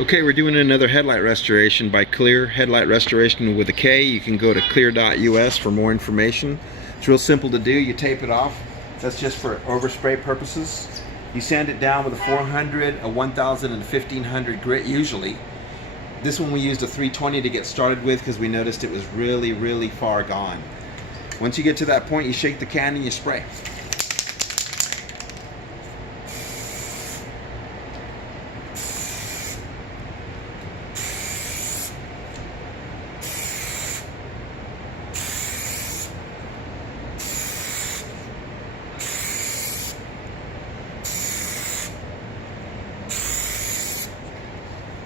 Okay, we're doing another headlight restoration by Clear, headlight restoration with a K. You can go to clear.us for more information. It's real simple to do. You tape it off. That's just for overspray purposes. You sand it down with a 400, a 1000, and a 1500 grit usually. This one we used a 320 to get started with because we noticed it was really far gone. Once you get to that point, you shake the can and you spray.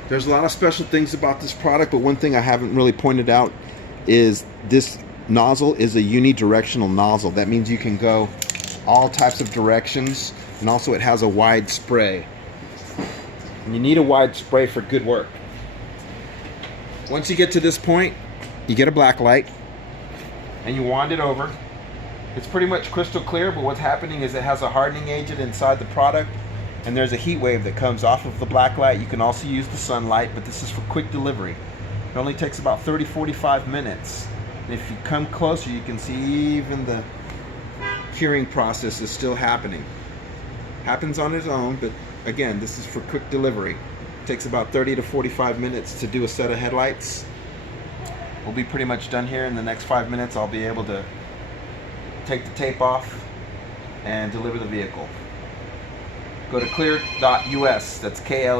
There's a lot of special things about this product, but one thing I haven't really pointed out is this nozzle is a unidirectional nozzle. That means you can go all types of directions, and also it has a wide spray. And you need a wide spray for good work. Once you get to this point, you get a black light and you wand it over. It's pretty much crystal clear, but what's happening is it has a hardening agent inside the product, and there's a heat wave that comes off of the black light. You can also use the sunlight, but this is for quick delivery. It only takes about 30-45 minutes. And if you come closer, you can see even the curing process is still happening. Happens on its own, but again, this is for quick delivery. It takes about 30 to 45 minutes to do a set of headlights. We'll be pretty much done here. In the next 5 minutes, I'll be able to take the tape off and deliver the vehicle. Go to clear.us. That's Klear.us.